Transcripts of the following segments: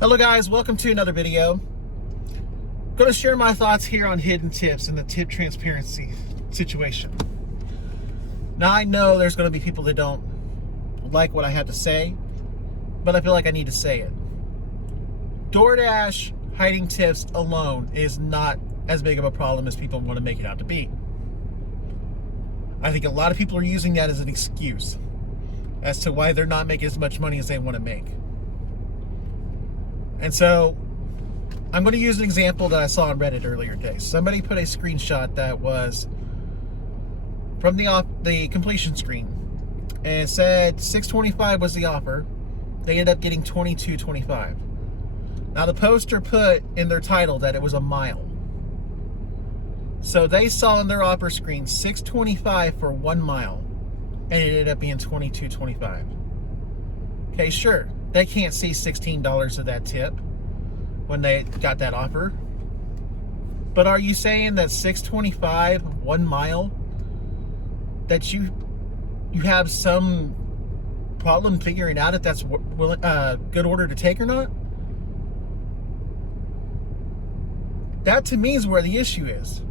Hello guys, welcome to another video. I'm going to share my thoughts here on hidden tips and the tip transparency situation. Now I know there's going to be people that don't like what I have to say, but I feel like I need to say it. DoorDash hiding tips alone is not as big of a problem as people want to make it out to be. I think a lot of people are using that as an excuse as to why they're not making as much money as they want to make. And so I'm going to use an example that I saw on Reddit earlier today. Somebody put a screenshot that was from the completion screen, and it said $6.25 was the offer. They ended up getting $22.25. Now the poster put in their title that it was a mile. So they saw on their offer screen $6.25 for 1 mile, and it ended up being $22.25. Okay, sure. They can't see $16 of that tip when they got that offer. But are you saying that $6.25, 1 mile, that you have some problem figuring out if that's good order to take or not? That to me is where the issue is.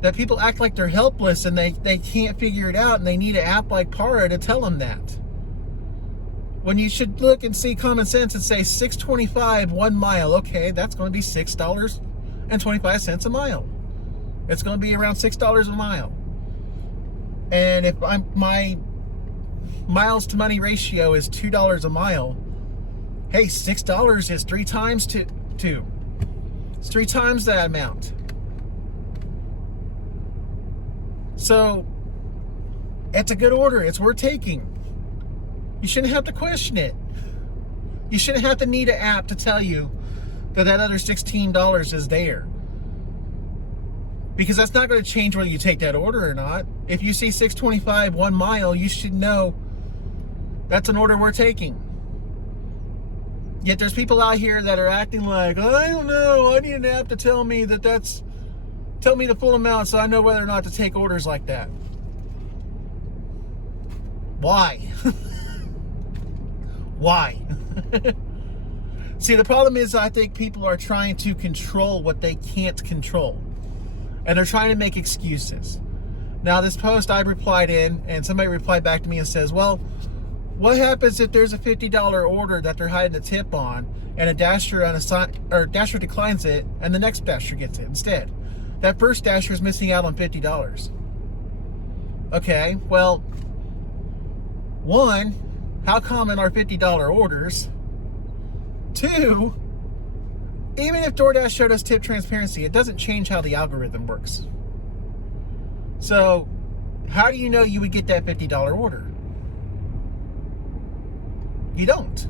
That people act like they're helpless and they can't figure it out, and they need an app like Para to tell them that. When you should look and see common sense and say $6.25, 1 mile. Okay, that's going to be $6.25 a mile. It's going to be around $6 a mile. And if my miles to money ratio is $2 a mile, hey, $6 is 3 times 2. It's 3 times that amount. So it's a good order. It's worth taking. You shouldn't have to question it. You shouldn't have to need an app to tell you that other $16 is there. Because that's not going to change whether you take that order or not. If you see $6.25, 1 mile, you should know that's an order we're taking. Yet there's people out here that are acting like, I don't know, I need an app to tell me tell me the full amount so I know whether or not to take orders like that. Why? Why? See, the problem is I think people are trying to control what they can't control. And they're trying to make excuses. Now, this post I replied in, and somebody replied back to me and says, well, what happens if there's a $50 order that they're hiding a tip on, and a dasher declines it, and the next dasher gets it instead? That first dasher is missing out on $50. Okay, well, one, how common are $50 orders? 2, even if DoorDash showed us tip transparency, it doesn't change how the algorithm works. So, how do you know you would get that $50 order? You don't.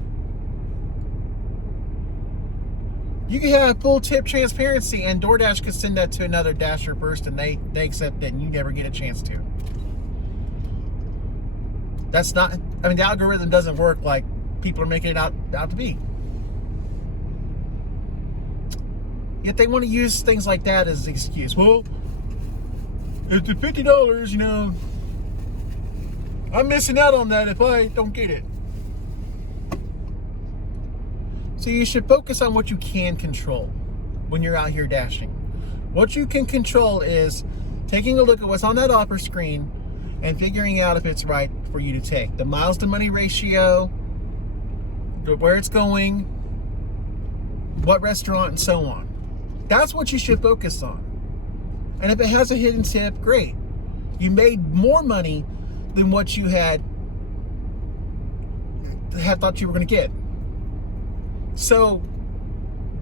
You can have full tip transparency, and DoorDash could send that to another dasher first, and they accept it, and you never get a chance to. That's not, I mean, the algorithm doesn't work like people are making it out to be. Yet they want to use things like that as an excuse. Well, if the $50, I'm missing out on that if I don't get it. So you should focus on what you can control when you're out here dashing. What you can control is taking a look at what's on that offer screen and figuring out if it's right for you to take. The miles to money ratio, where it's going, what restaurant, and so on. That's what you should focus on. And if it has a hidden tip, great. You made more money than what you had thought you were going to get. So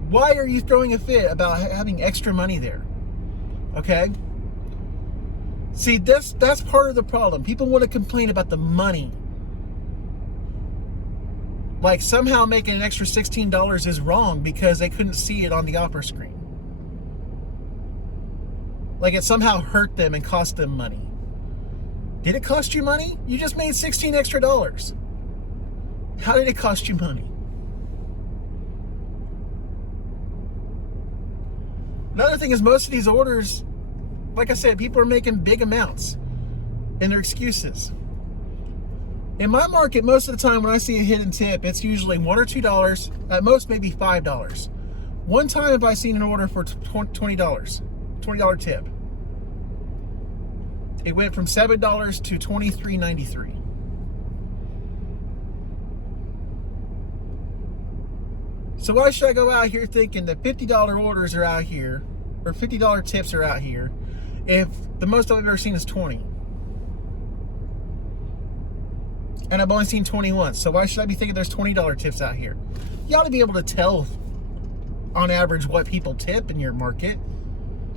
why are you throwing a fit about having extra money there? Okay? See, that's part of the problem. People want to complain about the money. Like somehow making an extra $16 is wrong because they couldn't see it on the offer screen. Like it somehow hurt them and cost them money. Did it cost you money? You just made $16 extra. How did it cost you money? Another thing is most of these orders, like I said, people are making big amounts and their excuses. In my market, most of the time when I see a hidden tip, it's usually $1 or $2, at most maybe $5. One time have I seen an order for $20 tip. It went from $7 to $23.93. So why should I go out here thinking that $50 orders are out here, or $50 tips are out here, if the most I've ever seen is 20? And I've only seen 21. So why should I be thinking there's $20 tips out here? You ought to be able to tell on average what people tip in your market.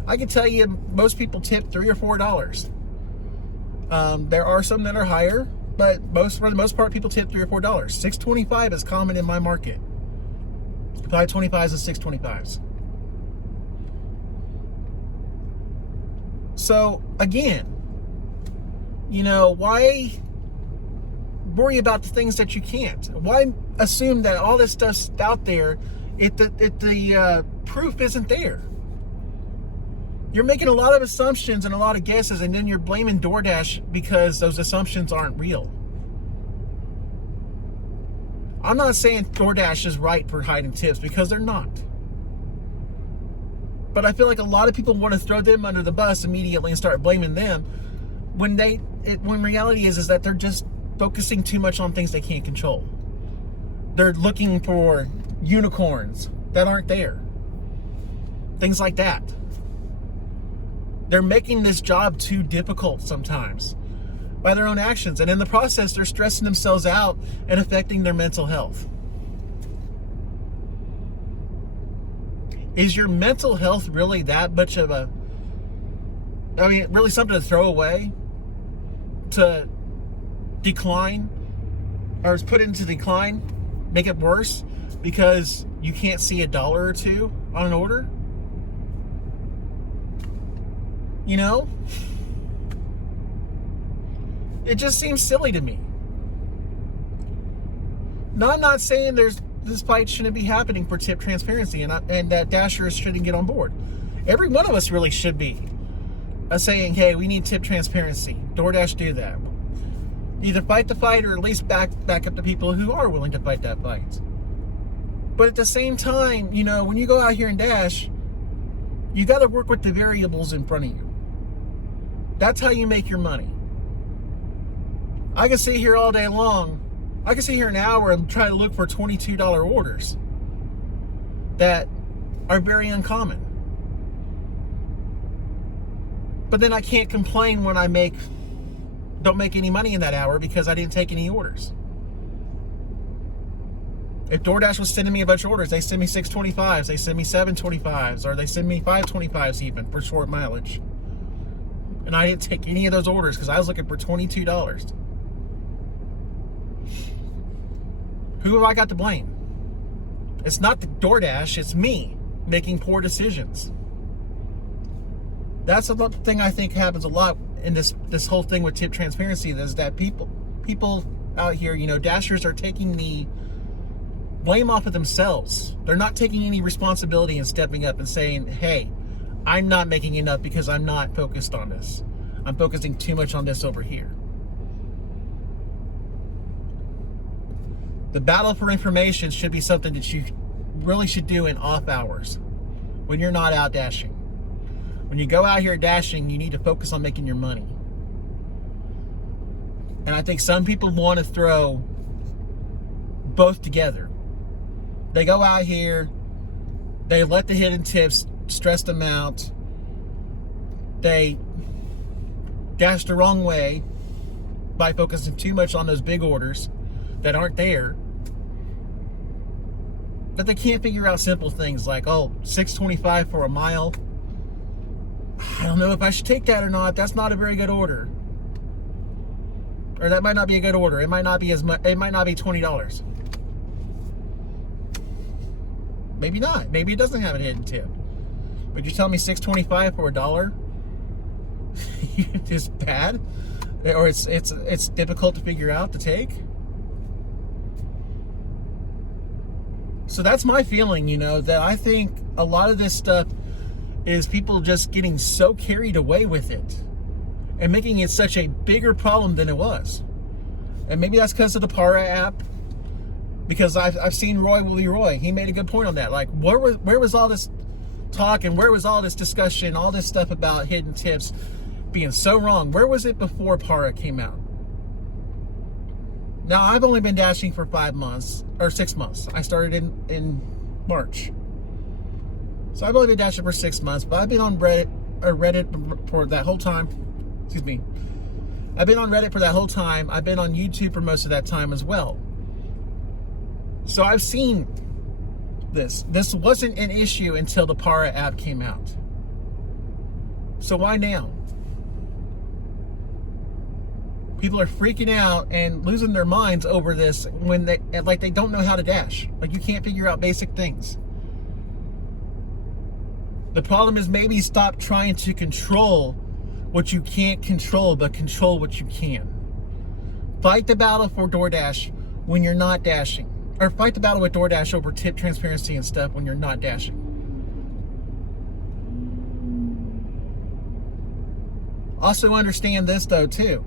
I can tell you most people tip $3 or $4. There are some that are higher, but for the most part, people tip $3 or $4. $6.25 is common in my market. 5.25s and 6.25s. So again, why worry about the things that you can't? Why assume that all this stuff's out there if the proof isn't there? You're making a lot of assumptions and a lot of guesses, and then you're blaming DoorDash because those assumptions aren't real. I'm not saying DoorDash is right for hiding tips, because they're not. But I feel like a lot of people want to throw them under the bus immediately and start blaming them when reality is that they're just focusing too much on things they can't control. They're looking for unicorns that aren't there. Things like that. They're making this job too difficult sometimes by their own actions. And in the process, they're stressing themselves out and affecting their mental health. Is your mental health really that much of really something to throw away? To decline? Or put into decline? Make it worse? Because you can't see $1 or $2 on an order? It just seems silly to me. Now, I'm not saying this fight shouldn't be happening for tip transparency and that Dashers shouldn't get on board. Every one of us really should be saying, hey, we need tip transparency. DoorDash, do that. Either fight the fight or at least back up the people who are willing to fight that fight. But at the same time, when you go out here and dash, you got to work with the variables in front of you. That's how you make your money. I can sit here all day long. I can sit here an hour and try to look for $22 orders that are very uncommon. But then I can't complain when I don't make any money in that hour because I didn't take any orders. If DoorDash was sending me a bunch of orders, they send me 6.25s, they send me 7.25s, or they send me 5.25s even for short mileage. And I didn't take any of those orders because I was looking for $22. Who have I got to blame? It's not the DoorDash, it's me making poor decisions. That's the thing I think happens a lot in this whole thing with tip transparency, is that people out here, Dashers are taking the blame off of themselves. They're not taking any responsibility and stepping up and saying, hey, I'm not making enough because I'm not focused on this. I'm focusing too much on this over here. The battle for information should be something that you really should do in off hours when you're not out dashing. When you go out here dashing, you need to focus on making your money. And I think some people want to throw both together. They go out here, they let the hidden tips stress them out. They dash the wrong way by focusing too much on those big orders that aren't there. But they can't figure out simple things like, $6.25 for a mile. I don't know if I should take that or not. That's not a very good order. Or that might not be a good order. It might not be as much. It might not be $20. Maybe not. Maybe it doesn't have a hidden tip. But you tell me $6.25 for $1 is bad, or it's difficult to figure out to take. So that's my feeling, that I think a lot of this stuff is people just getting so carried away with it and making it such a bigger problem than it was. And maybe that's because of the Para app. Because I've seen Roy will be Roy. He made a good point on that. Like, where was all this talk and where was all this discussion, all this stuff about hidden tips being so wrong? Where was it before Para came out? Now, I've only been dashing for 5 months, or 6 months. I started in March. So I've only been dashing for 6 months, but I've been on Reddit for that whole time. Excuse me. I've been on Reddit for that whole time. I've been on YouTube for most of that time as well. So I've seen this. This wasn't an issue until the Para app came out. So why now? People are freaking out and losing their minds over this when they don't know how to dash. Like, you can't figure out basic things. The problem is, maybe stop trying to control what you can't control, but control what you can. Fight the battle for DoorDash when you're not dashing. Or fight the battle with DoorDash over tip transparency and stuff when you're not dashing. Also understand this though too.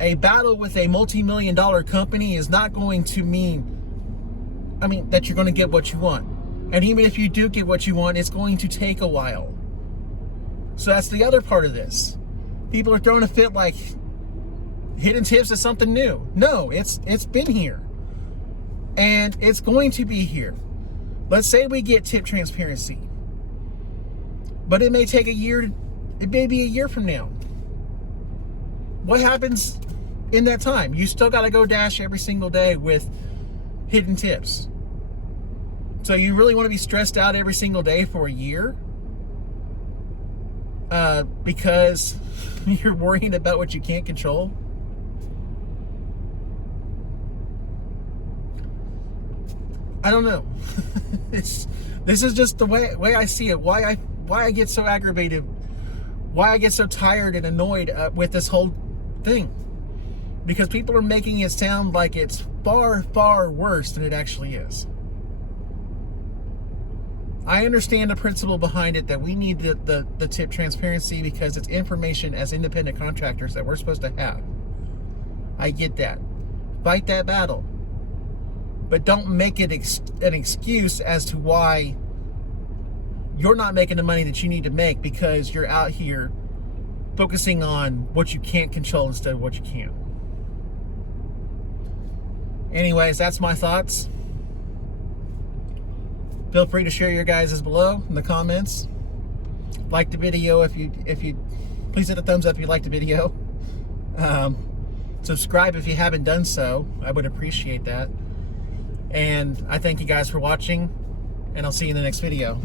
A battle with a multi-million-dollar company is not going to mean, that you're going to get what you want. And even if you do get what you want, it's going to take a while. So that's the other part of this. People are throwing a fit like hidden tips is something new. No, it's been here. And it's going to be here. Let's say we get tip transparency. But it may take a year, it may be a year from now. What happens in that time? You still got to go dash every single day with hidden tips. So you really want to be stressed out every single day for a year? Because you're worrying about what you can't control? I don't know. This is just the way I see it. Why I get so aggravated. Why I get so tired and annoyed with this whole thing. Because people are making it sound like it's far, far worse than it actually is. I understand the principle behind it, that we need the tip transparency because it's information as independent contractors that we're supposed to have. I get that. Fight that battle. But don't make it an excuse as to why you're not making the money that you need to make, because you're out here focusing on what you can't control instead of what you can. Anyways, that's my thoughts. Feel free to share your guys' below in the comments. Like the video if you please hit a thumbs up if you like the video. Subscribe if you haven't done so. I would appreciate that. And I thank you guys for watching, and I'll see you in the next video.